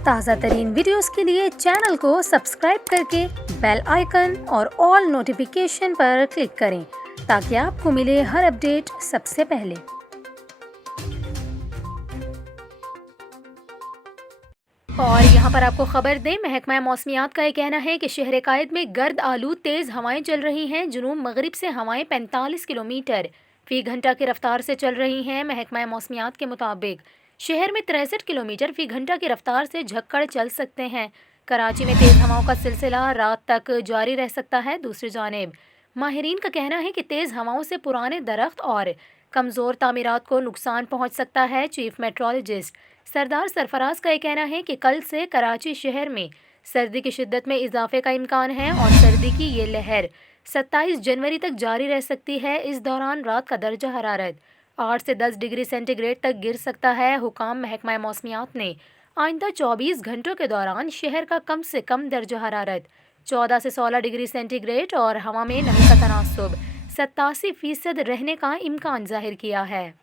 ताज़ा तरीन वीडियोस के लिए चैनल को सब्सक्राइब करके बेल आइकन और ऑल नोटिफिकेशन पर क्लिक करें ताकि आपको मिले हर अपडेट सबसे पहले। और यहाँ पर आपको खबर दें, महकमा मौसमियात का ये कहना है कि शहर कायद में गर्द आलू तेज़ हवाएं चल रही हैं। जुनूब मगरिब से हवाएं 45 किलोमीटर फ़ी घंटा की रफ्तार से चल रही हैं। महकमा मौसमियात के मुताबिक शहर में 63 किलोमीटर फ़ी घंटा की रफ्तार से झक्कड़ चल सकते हैं। कराची में तेज़ हवाओं का सिलसिला रात तक जारी रह सकता है। दूसरी जानिब माहिरीन का कहना है कि तेज़ हवाओं से पुराने दरख्त और कमज़ोर तामीरात को नुकसान पहुँच सकता है। चीफ मेट्रोलॉजिस्ट सरदार सरफराज का ये कहना है कि कल से कराची शहर में सर्दी की शिद्दत में इजाफे का इम्कान है और सर्दी की ये लहर 27 जनवरी तक जारी रह सकती है। इस दौरान रात का दर्जा हरारत 8 से 10 डिग्री सेंटीग्रेड तक गिर सकता है। हुकाम महकमा मौसमियात ने आइंदा 24 घंटों के दौरान शहर का कम से कम दर्जा हरारत 14 से 16 डिग्री सेंटीग्रेड और हवा में नमी का तनासुब 87% रहने का इम्कान जाहिर किया है।